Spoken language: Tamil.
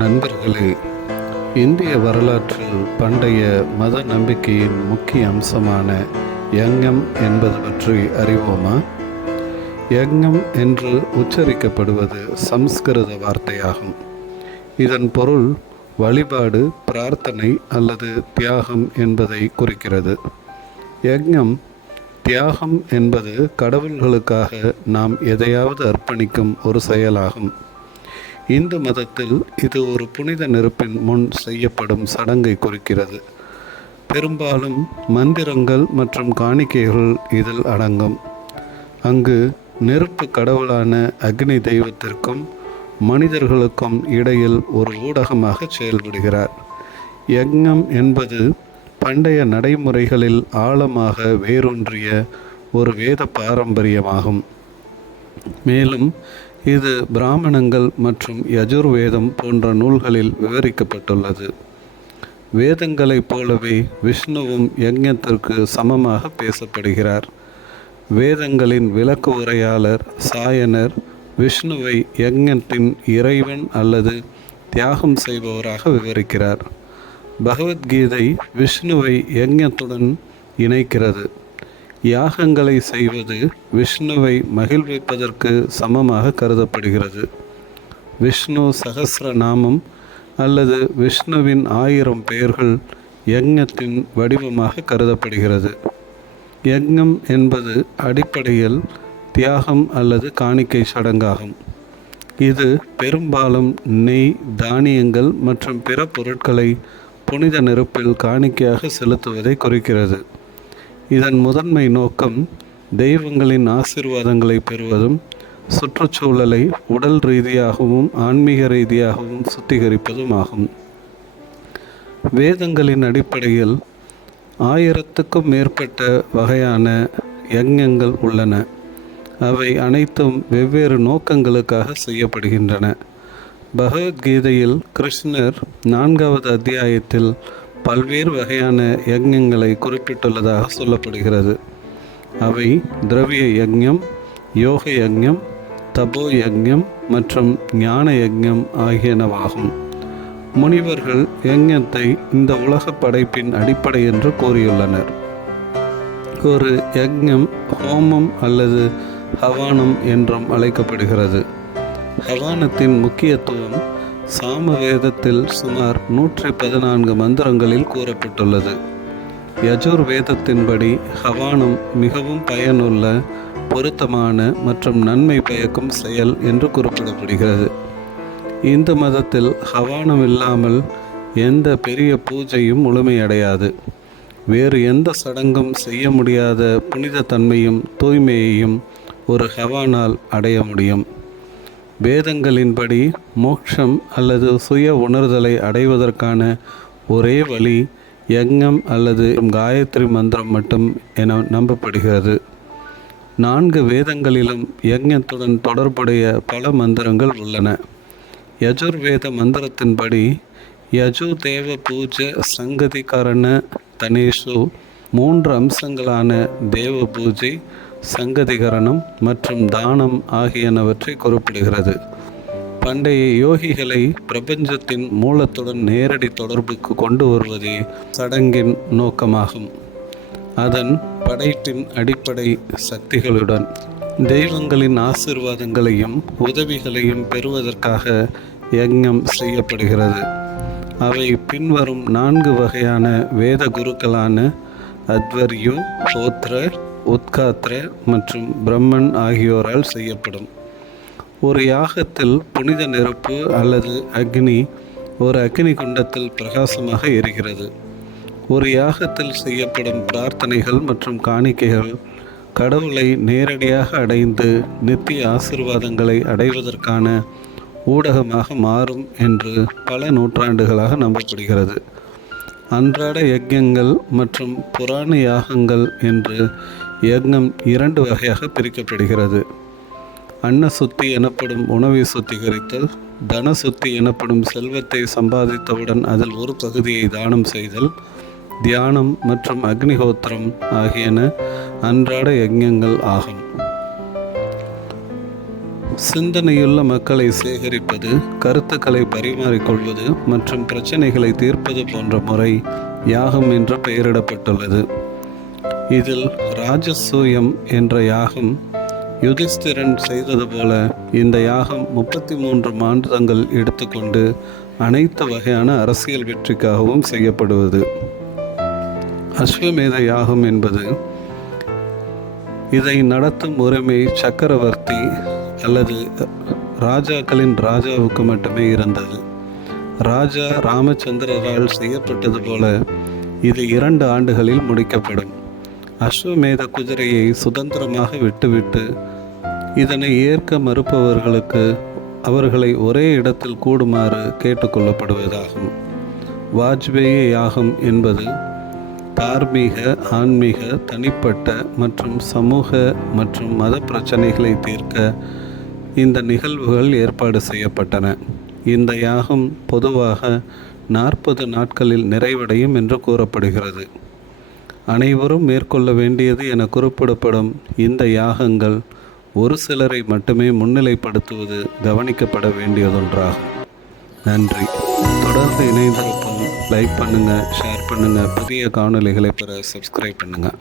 நண்பர்களே, இந்திய வரலாற்றில் பண்டைய மத நம்பிக்கையின் முக்கிய அம்சமான யக்ஞம் என்பது பற்றி அறிவோமா? யக்ஞம் என்று உச்சரிக்கப்படுவது சம்ஸ்கிருத வார்த்தையாகும். இதன் பொருள் வழிபாடு, பிரார்த்தனை அல்லது தியாகம் என்பதை குறிக்கிறது. யக்ஞம், தியாகம் என்பது கடவுள்களுக்காக நாம் எதையாவது அர்ப்பணிக்கும் ஒரு செயலாகும். இந்து மதத்தில் இது ஒரு புனித நெருப்பின் முன் செய்யப்படும் சடங்கை குறிக்கிறது. பெரும்பாலும் மந்திரங்கள் மற்றும் காணிக்கைகள் இதில் அடங்கும். அங்கு நெருப்பு கடவுளான அக்னி தெய்வத்திற்கும் மனிதர்களுக்கும் இடையில் ஒரு ஊடகமாக செயல்படுகிறார். யக்ஞம் என்பது பண்டைய நடைமுறைகளில் ஆழமாக வேரூன்றிய ஒரு வேத பாரம்பரியமாகும். மேலும் இது பிராமணங்கள் மற்றும் யஜுர்வேதம் போன்ற நூல்களில் விவரிக்கப்பட்டுள்ளது. வேதங்களைப் போலவே விஷ்ணுவும் யக்ஞத்திற்கு சமமாக பேசப்படுகிறார். வேதங்களின் விளக்க உரையாளர் சாயனர் விஷ்ணுவை யக்ஞத்தின் இறைவன் அல்லது தியாகம் செய்பவராக விவரிக்கிறார். பகவத்கீதை விஷ்ணுவை யக்ஞத்துடன் இணைக்கிறது. யாகங்களை செய்வது விஷ்ணுவை மகிழ்விப்பதற்கு சமமாக கருதப்படுகிறது. விஷ்ணு சகஸ்ர நாமம் அல்லது விஷ்ணுவின் 1000 பெயர்கள் யக்ஞத்தின் வடிவமாக கருதப்படுகிறது. யக்ஞம் என்பது அடிப்படையில் தியாகம் அல்லது காணிக்கை சடங்காகும். இது பெரும்பாலும் நெய், தானியங்கள் மற்றும் பிற பொருட்களை புனித நெருப்பில் காணிக்கையாக செலுத்துவதை குறிக்கிறது. இதன் முதன்மை நோக்கம் தெய்வங்களின் ஆசீர்வாதங்களை பெறுவதும் சுற்றுச்சூழலை உடல் ரீதியாகவும் ஆன்மீக ரீதியாகவும் சுத்திகரிப்பதும் ஆகும். வேதங்களின் அடிப்படையில் 1000க்கும் மேற்பட்ட வகையான யக்ஞங்கள் உள்ளன. அவை அனைத்தும் வெவ்வேறு நோக்கங்களுக்காக செய்யப்படுகின்றன. பகவத்கீதையில் கிருஷ்ணர் 4வது அத்தியாயத்தில் பல்வேறு வகையான யக்ஞங்களை குறிப்பிட்டுள்ளதாக சொல்லப்படுகிறது. அவை திரவிய யக்ஞம், யோக யக்ஞம், தபோ யக்ஞம் மற்றும் ஞான யக்ஞம் ஆகியனவாகும். முனிவர்கள் யக்ஞத்தை இந்த உலக படைப்பின் அடிப்படை என்று கூறியுள்ளனர். ஒரு யக்ஞம் ஹோமம் அல்லது ஹவானம் என்றும் அழைக்கப்படுகிறது. ஹவானத்தின் முக்கியத்துவம் சாமவேதத்தில் சுமார் 114 மந்திரங்களில் கூறப்பட்டுள்ளது. யஜுர் வேதத்தின்படி ஹவானம் மிகவும் பயனுள்ள, பொருத்தமான மற்றும் நன்மை பயக்கும் செயல் என்று குறிப்பிடப்படுகிறது. இந்து மதத்தில் ஹவானம் இல்லாமல் எந்த பெரிய பூஜையும் முழுமையடையாது. வேறு எந்த சடங்கும் செய்ய முடியாத புனித தன்மையும் தூய்மையையும் ஒரு ஹவானால் அடைய முடியும். வேதங்களின்படி மோட்சம் அல்லது சுய உணர்தலை அடைவதற்கான ஒரே வழி யக்ஞம் அல்லது காயத்ரி மந்திரம் மட்டும் என நம்பப்படுகிறது. 4 வேதங்களிலும் யக்ஞத்துடன் தொடர்புடைய பல மந்திரங்கள் உள்ளன. யஜுர்வேத மந்திரத்தின்படி யஜு தேவ பூஜ சங்கதிகரண தனேஷு 3 அம்சங்களான தேவ பூஜை, சங்கதிகரணம் மற்றும் தானம் ஆகியனவற்றை குறிப்பிடுகிறது. பண்டைய யோகிகளை பிரபஞ்சத்தின் மூலத்துடன் நேரடி தொடர்புக்கு கொண்டு வருவதே சடங்கின் நோக்கமாகும். அதன் படைப்பின் அடிப்படை சக்திகளுடன் தெய்வங்களின் ஆசீர்வாதங்களையும் உதவிகளையும் பெறுவதற்காக யக்ஞம் செய்யப்படுகிறது. அவை பின்வரும் 4 வகையான வேத குருக்களான அத்வர்யு, ஹோத்ர, உத்காத்ர மற்றும் பிரம்மன் ஆகியோரால் செய்யப்படும். ஒரு யாகத்தில் புனித நெருப்பு அல்லது அக்னி ஒரு அக்னி குண்டத்தில் பிரகாசமாக எரிகிறது. ஒரு யாகத்தில் செய்யப்படும் பிரார்த்தனைகள் மற்றும் காணிக்கைகள் கடவுளை நேரடியாக அடைந்து நித்திய ஆசீர்வாதங்களை அடைவதற்கான ஊடகமாக மாறும் என்று பல நூற்றாண்டுகளாக நம்பப்படுகிறது. அன்றாட யக்ஞங்கள் மற்றும் புராண யாகங்கள் என்று யக்ஞம் 2 வகையாக பிரிக்கப்படுகிறது. அன்ன சுத்தி எனப்படும் உணவை சுத்திகரித்தல், தன சுத்தி எனப்படும் செல்வத்தை சம்பாதித்தவுடன் அதில் ஒரு பகுதியை தானம் செய்தல், தியானம் மற்றும் அக்னிஹோத்திரம் ஆகியன அன்றாட யக்ஞங்கள் ஆகும். சிந்தனையுள்ள மக்களை சேகரிப்பது, கருத்துக்களை பரிமாறிக்கொள்வது மற்றும் பிரச்சனைகளை தீர்ப்பது போன்ற முறை யாகம் என்று பெயரிடப்பட்டுள்ளது. இதில் ராஜசூயம் என்ற யாகம் யுதிஷ்டிரன் செய்தது போல இந்த யாகம் 33 மாதங்கள் எடுத்துக்கொண்டு அனைத்து வகையான அரசியல் வெற்றிக்காகவும் செய்யப்படுவது. அஸ்வமேத யாகம் என்பது இதை நடத்தும் உரிமை சக்கரவர்த்தி அல்லது ராஜாக்களின் ராஜாவுக்கு மட்டுமே இருந்தது. ராஜா ராமச்சந்திரரால் செய்யப்பட்டது போல இது 2 ஆண்டுகளில் முடிக்கப்படும். அஸ்வமேத குதிரையை சுதந்திரமாக விட்டுவிட்டு இதனை ஏற்க மறுப்பவர்களுக்கு அவர்களை ஒரே இடத்தில் கூடுமாறு கேட்டுக்கொள்ளப்படுவதாகும். வாஜ்பேயி யாகம் என்பது தார்மீக, ஆன்மீக, தனிப்பட்ட மற்றும் சமூக மற்றும் மத பிரச்சனைகளை தீர்க்க இந்த நிகழ்வுகள் ஏற்பாடு செய்யப்பட்டன. இந்த யாகம் பொதுவாக 40 நாட்களில் நிறைவடையும் என்று கூறப்படுகிறது. அனைவரும் மேற்கொள்ள வேண்டியது என குறிப்பிடப்படும் இந்த யாகங்கள் ஒரு சிலரை மட்டுமே முன்னிலைப்படுத்துவது கவனிக்கப்பட வேண்டியதொன்றாகும். நன்றி. தொடர்ந்து இணைந்திருப்போம். லைக் பண்ணுங்கள், ஷேர் பண்ணுங்கள். புதிய காணொளிகளை பெற சப்ஸ்கிரைப் பண்ணுங்கள்.